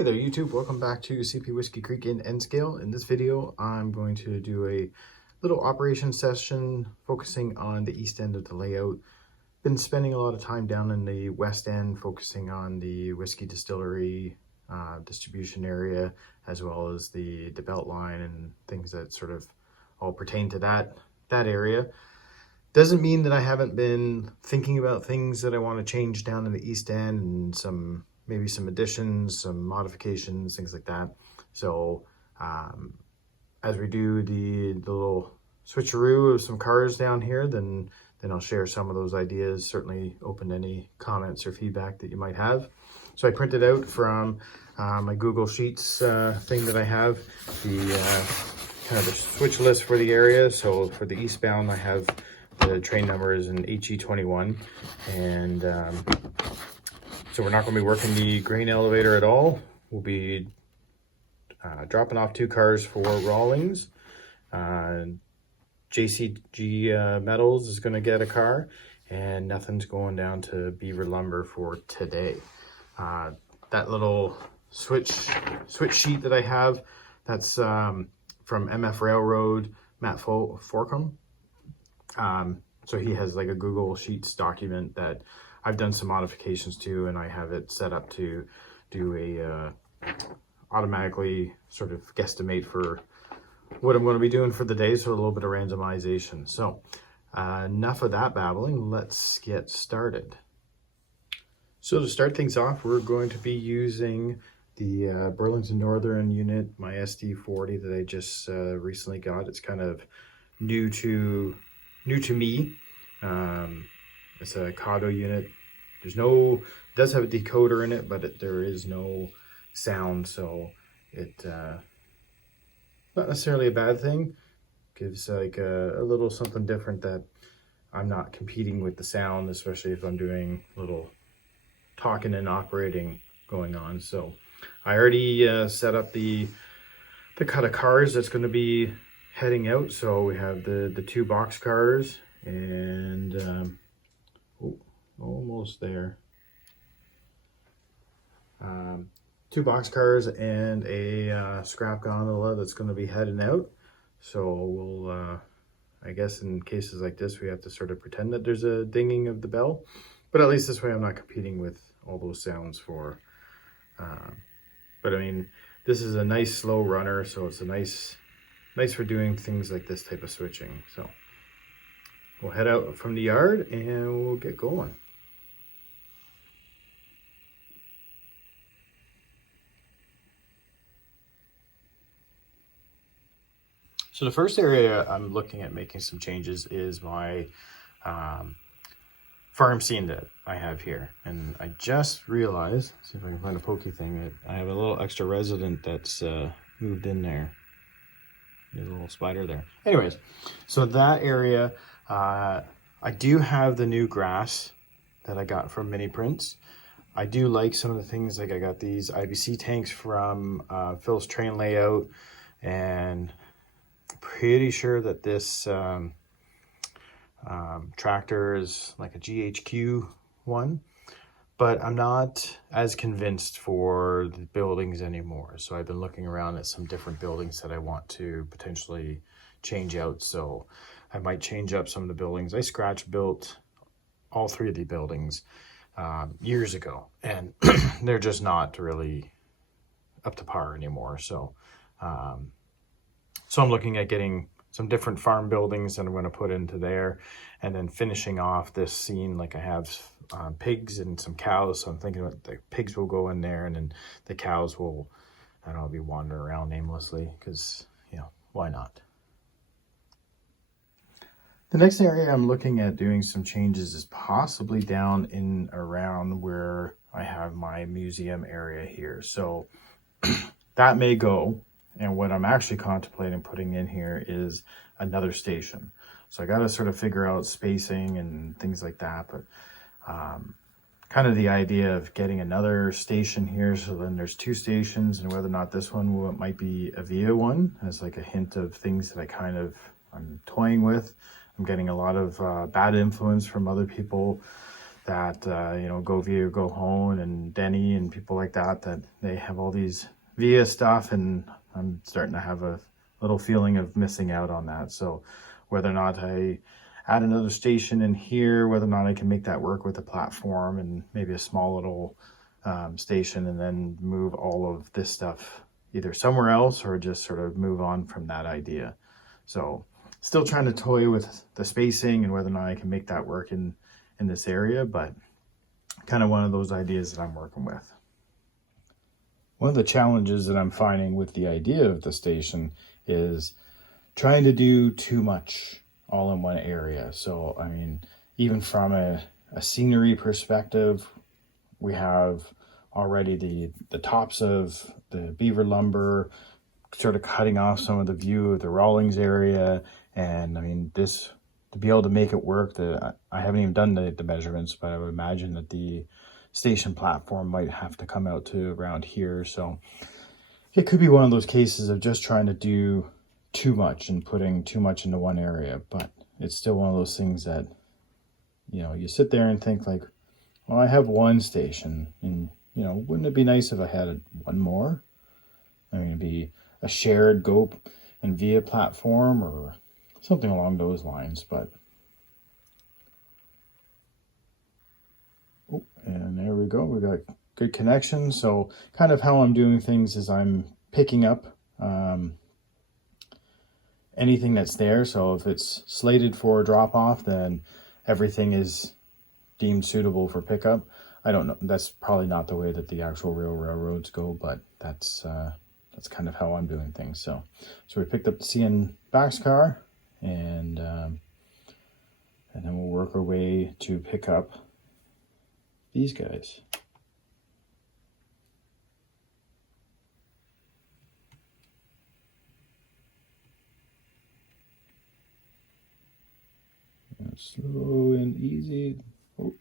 Hey there YouTube, welcome back to CP Whiskey Creek in nscale. In this video, I'm going to do a little operation session focusing on the east end of the layout. Been spending a lot of time down in the west end focusing on the whiskey distillery distribution area, as well as the belt line and things that sort of all pertain to that area. Doesn't mean that I haven't been thinking about things that I want to change down in the east end and maybe some additions, some modifications, things like that. So as we do the little switcheroo of some cars down here, then I'll share some of those ideas. Certainly open to any comments or feedback that you might have. So I printed out from my Google Sheets thing that I have, the kind of the switch list for the area. So for the eastbound, I have the train number is an HE21, and so we're not going to be working the grain elevator at all. We'll be dropping off 2 cars for Rawlings. JCG Metals is going to get a car, and nothing's going down to Beaver Lumber for today. That little switch sheet that I have, that's from MF Railroad, Matt Forcom. So he has like a Google Sheets document that I've done some modifications to, and I have it set up to do a automatically sort of guesstimate for what I'm going to be doing for the day, so a little bit of randomization. So enough of that babbling, let's get started. So to start things off, we're going to be using the Burlington Northern unit, my SD40 that I just recently got. It's kind of new to me. It's a Kato unit. It does have a decoder in it, but there is no sound, so it not necessarily a bad thing. Gives like a little something different that I'm not competing with the sound, especially if I'm doing a little talking and operating going on. So I already set up the cut of cars that's going to be heading out. So we have the 2 box cars and almost there. 2 box cars and a scrap gondola that's going to be heading out. So we'll, I guess in cases like this, we have to sort of pretend that there's a dinging of the bell. But at least this way I'm not competing with all those sounds for, but I mean, this is a nice slow runner, so it's a nice for doing things like this type of switching. So we'll head out from the yard and we'll get going. So the first area I'm looking at making some changes is my farm scene that I have here. And I just realized, see if I can find a pokey thing, I have a little extra resident that's moved in there. There's a little spider there. Anyways, so that area, I do have the new grass that I got from Mini Prints. I do like some of the things, like I got these IBC tanks from Phil's Train Layout, and pretty sure that this tractor is like a GHQ one, but I'm not as convinced for the buildings anymore. So I've been looking around at some different buildings that I want to potentially change out. So I might change up some of the buildings. I scratch built all 3 of the buildings years ago, and they're just not really up to par anymore. So so I'm looking at getting some different farm buildings that I'm going to put into there, and then finishing off this scene. Like I have pigs and some cows, so I'm thinking about the pigs will go in there, and then the cows will, I don't know, be wandering around aimlessly, because, you know, why not? The next area I'm looking at doing some changes is possibly down in around where I have my museum area here. So that may go. And what I'm actually contemplating putting in here is another station. So I got to sort of figure out spacing and things like that. But kind of the idea of getting another station here, so then there's 2 stations, and whether or not this one might be a VIA one, as like a hint of things that I'm toying with. I'm getting a lot of bad influence from other people that, you know, Go Via, Go Home and Denny and people like that, that they have all these Via stuff, and I'm starting to have a little feeling of missing out on that. So whether or not I add another station in here, whether or not I can make that work with the platform and maybe a small little station, and then move all of this stuff either somewhere else or just sort of move on from that idea. So still trying to toy with the spacing and whether or not I can make that work in this area, but kind of one of those ideas that I'm working with. One of the challenges that I'm finding with the idea of the station is trying to do too much all in one area. So, I mean, even from a scenery perspective, we have already the tops of the beaver lumber sort of cutting off some of the view of the Rawlings area. And I mean, this, to be able to make it work, I haven't even done the measurements, but I would imagine that the station platform might have to come out to around here. So it could be one of those cases of just trying to do too much and putting too much into one area. But it's still one of those things that, you know, you sit there and think like, well, I have one station, and, you know, wouldn't it be nice if I had one more? I mean, it'd be a shared Go and Via platform or something along those lines. But oh, and there we go, we got good connection. So kind of how I'm doing things is I'm picking up anything that's there. So if it's slated for drop off, then everything is deemed suitable for pickup. I don't know, that's probably not the way that the actual real railroads go, but that's kind of how I'm doing things. So we picked up the CN boxcar, and then we'll work our way to pick up these guys. And slow and easy. Oh,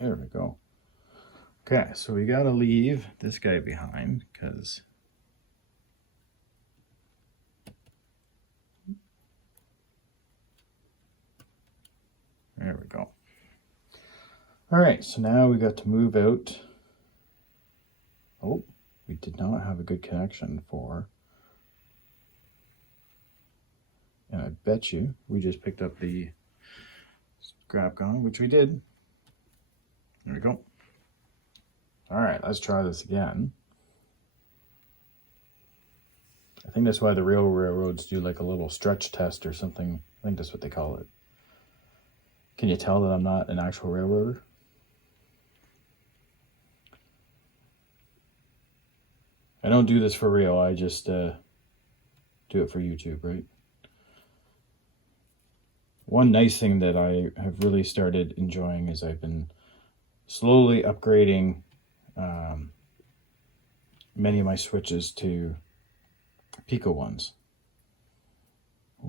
there we go. Okay, so we gotta leave this guy behind because there we go. All right, so now we got to move out. Oh, we did not have a good connection for, and I bet you we just picked up the scrap gong, which we did. There we go. All right, let's try this again. I think that's why the real railroads do like a little stretch test or something. I think that's what they call it. Can you tell that I'm not an actual railroader? I don't do this for real. I just do it for YouTube, right? One nice thing that I have really started enjoying is I've been slowly upgrading many of my switches to Pico ones.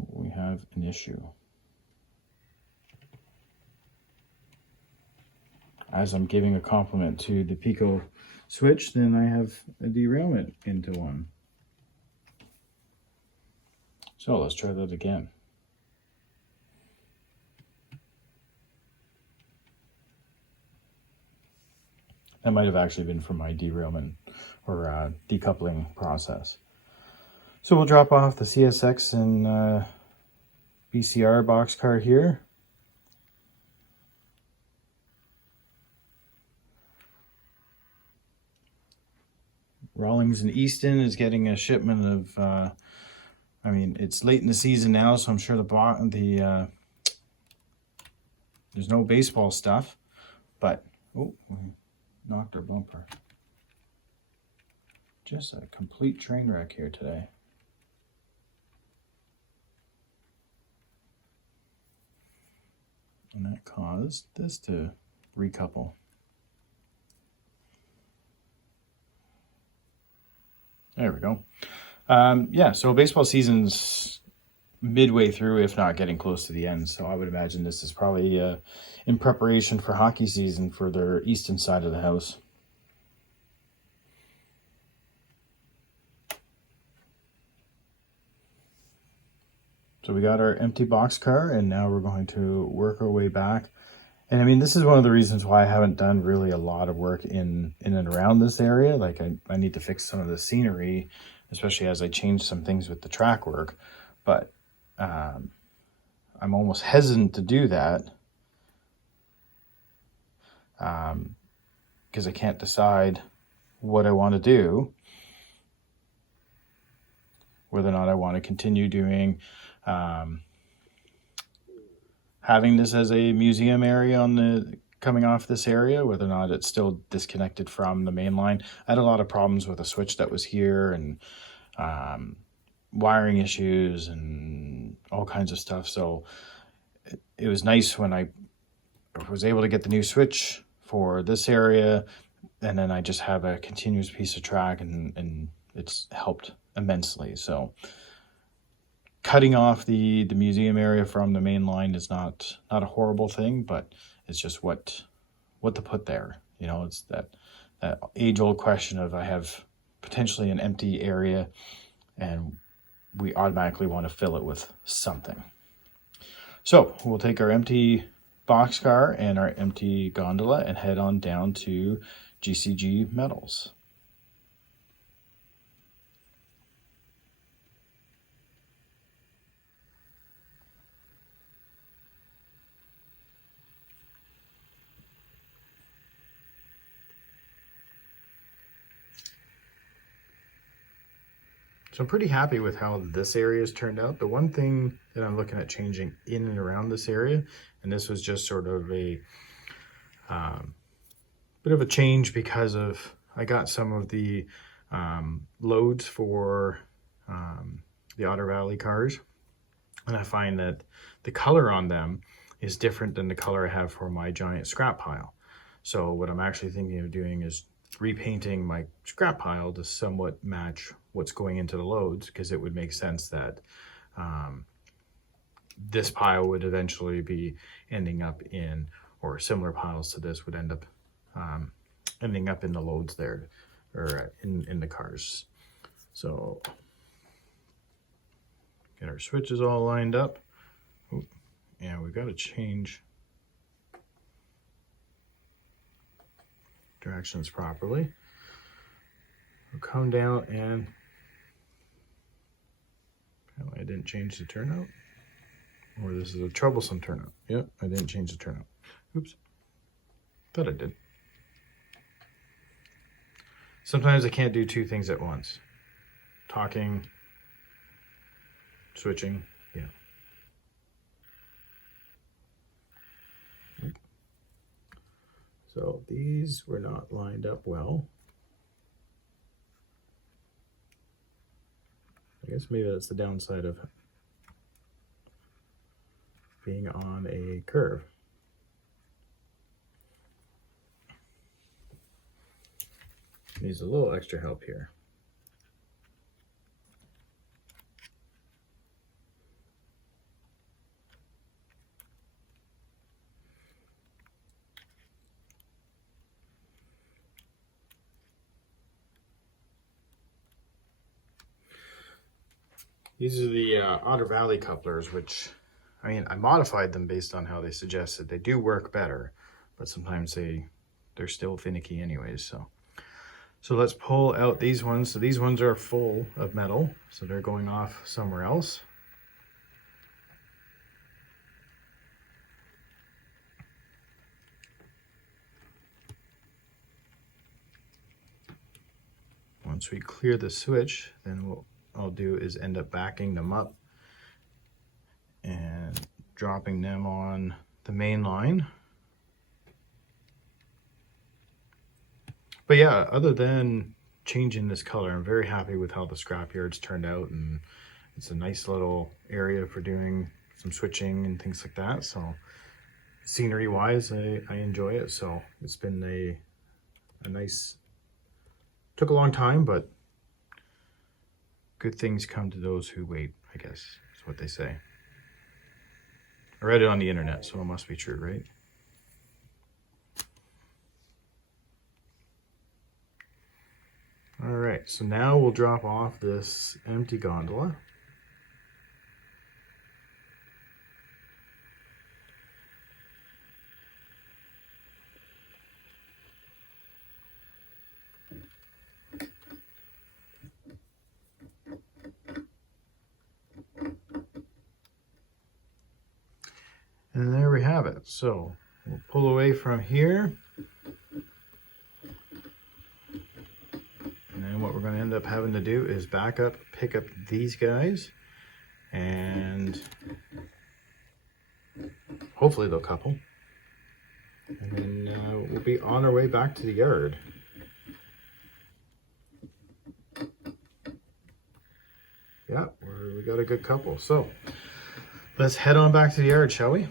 We have an issue. As I'm giving a compliment to the Pico switch, then I have a derailment into one. So let's try that again. That might have actually been from my derailment or decoupling process. So we'll drop off the CSX and BCR boxcar here. Rawlings and Easton is getting a shipment of, I mean, it's late in the season now, so I'm sure there's no baseball stuff, but, oh, knocked our bumper. Just a complete train wreck here today. And that caused this to recouple. There we go. Yeah, so baseball season's midway through, if not getting close to the end. So I would imagine this is probably in preparation for hockey season for their eastern side of the house. So we got our empty boxcar, and now we're going to work our way back And I mean, this is one of the reasons why I haven't done really a lot of work in and around this area. Like I need to fix some of the scenery, especially as I change some things with the track work. But I'm almost hesitant to do that because I can't decide what I want to do, whether or not I want to continue doing having this as a museum area on the coming off this area, whether or not it's still disconnected from the main line. I had a lot of problems with a switch that was here and wiring issues and all kinds of stuff. So it was nice when I was able to get the new switch for this area, and then I just have a continuous piece of track, and it's helped immensely. So cutting off the museum area from the main line is not a horrible thing, but it's just what to put there. You know, it's that age-old question of I have potentially an empty area and we automatically want to fill it with something. So we'll take our empty boxcar and our empty gondola and head on down to GCG Metals. So I'm pretty happy with how this area has turned out. The one thing that I'm looking at changing in and around this area, and this was just sort of a bit of a change because of I got some of the loads for the Otter Valley cars, and I find that the color on them is different than the color I have for my giant scrap pile. So what I'm actually thinking of doing is repainting my scrap pile to somewhat match what's going into the loads, because it would make sense that this pile would eventually be ending up in, or similar piles to this would end up ending up in the loads there, or in the cars. So get our switches all lined up. Ooh, and we've got to change directions properly. We'll come down, and apparently I didn't change the turnout, or this is a troublesome turnout. Yep, I didn't change the turnout. Oops, thought I did. Sometimes I can't do two things at once. Talking, switching, yeah. So these were not lined up well. I guess maybe that's the downside of being on a curve. Needs a little extra help here. These are the Otter Valley couplers, which, I mean, I modified them based on how they suggested. They do work better, but sometimes they're still finicky anyways. So let's pull out these ones. So these ones are full of metal, so they're going off somewhere else. Once we clear the switch, then what I'll do is end up backing them up and dropping them on the main line. But yeah, other than changing this color, I'm very happy with how the scrapyard's turned out, and it's a nice little area for doing some switching and things like that. So scenery wise, I enjoy it. So it's been a nice, took a long time, but good things come to those who wait, I guess is what they say. I read it on the internet, so it must be true, right? All right, so now we'll drop off this empty gondola. So we'll pull away from here. And then what we're going to end up having to do is back up, pick up these guys, and hopefully they'll couple. And then we'll be on our way back to the yard. Yeah, we got a good couple. So let's head on back to the yard, shall we?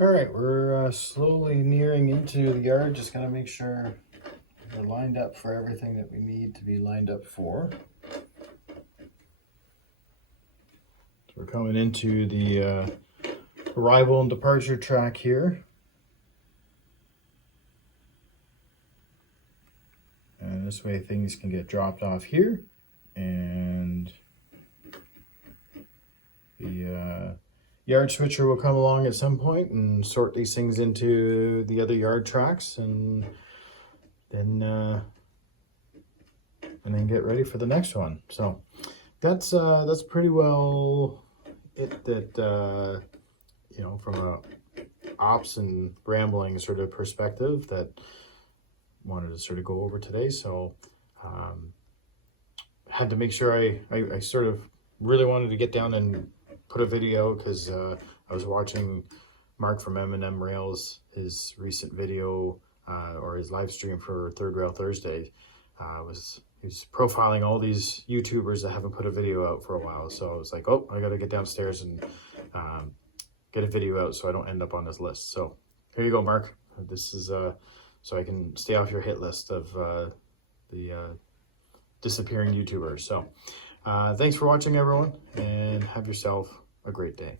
All right, we're slowly nearing into the yard. Just gotta make sure we're lined up for everything that we need to be lined up for. So we're coming into the arrival and departure track here. And this way things can get dropped off here, and the yard switcher will come along at some point and sort these things into the other yard tracks, and then get ready for the next one. So that's pretty well it. That you know, from a ops and rambling sort of perspective, that wanted to sort of go over today. So had to make sure I sort of really wanted to get down and put a video, because I was watching Mark from M&M Rails, his recent video or his live stream for Third Rail Thursday. He was profiling all these YouTubers that haven't put a video out for a while. So I was like, oh, I got to get downstairs and get a video out so I don't end up on this list. So here you go, Mark. This is so I can stay off your hit list of the disappearing YouTubers. So thanks for watching, everyone, and have yourself a great day.